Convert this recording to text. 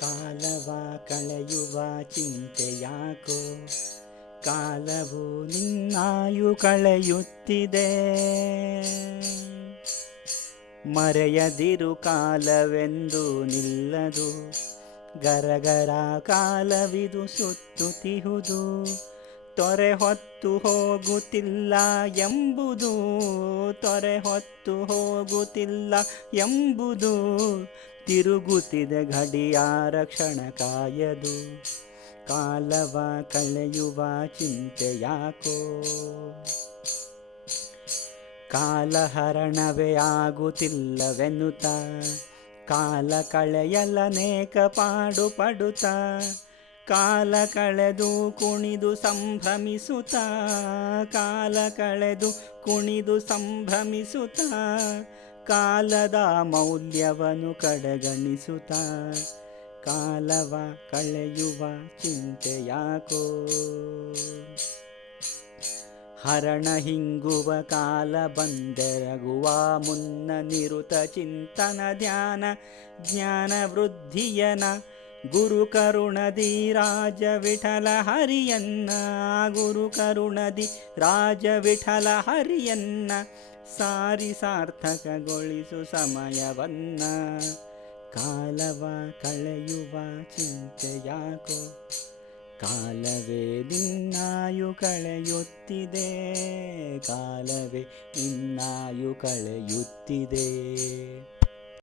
ಕಾಲವ ಕಳೆಯುವ ಚಿಂತೆ ಯಾಕೋ ಕಾಲವು ನಿನ್ನಾಯು ಕಳೆಯುತ್ತಿದೆ. ಮರೆಯದಿರು ಕಾಲವೆಂದು ನಿಲ್ಲದು, ಗರಗರ ಕಾಲವಿದು ಸುತ್ತುತಿಹುದು, ತೊರೆ ಹೊತ್ತು ಹೋಗುತ್ತಿಲ್ಲ ಎಂಬುದು, ತೊರೆ ಹೊತ್ತು ಹೋಗುತ್ತಿಲ್ಲ ಎಂಬುದು ತಿರುಗುತ್ತಿದೆ ಗಡಿಯಾರ ಕ್ಷಣ ಕಾಯದು. ಕಾಲವ ಕಳೆಯುವ ಚಿಂತೆ ಯಾಕೋ? ಕಾಲಹರಣವೇ ಆಗುತ್ತಿಲ್ಲವೆನ್ನುತ್ತ? ಕಾಲ ಕಳೆಯಲ್ಲನೇಕ ಪಾಡು ಪಡುತ್ತ? ಕಾಲ ಕಳೆದು ಕುಣಿದು ಸಂಭ್ರಮಿಸುತ್ತ? ಕಾಲ ಕಳೆದು ಕುಣಿದು ಸಂಭ್ರಮಿಸುತ್ತ? ಕಾಲದ ಮೌಲ್ಯವನ್ನು ಕಡೆಗಣಿಸುತ್ತ. ಕಾಲವ ಕಳೆಯುವ ಚಿಂತೆ ಯಾಕೋ ಹರಣ ಹಿಂಗುವ ಕಾಲ ಬಂದೆರಗುವ ಮುನ್ನ ನಿರುತ ಚಿಂತನ ಧ್ಯಾನ, ಜ್ಞಾನ ವೃದ್ಧಿಯನ ಗುರು ಕರುಣದಿ ರಾಜ ವಿಠಲ ಹರಿಯನ್ನ, ಗುರು ಕರುಣದಿ ರಾಜ ವಿಠಲ ಹರಿಯನ್ನ, ಸಾರಿ ಸಾರ್ಥಕಗೊಳಿಸು ಸಮಯವನ್ನ. ಕಾಲವ ಕಳೆಯುವ ಚಿಂತೆಯಾಕೋ ಕಾಲವೇ ನಿನ್ನಾಯು ಕಳೆಯುತ್ತಿದೆ, ಕಾಲವೇ ನಿನ್ನಾಯು ಕಳೆಯುತ್ತಿದೆ.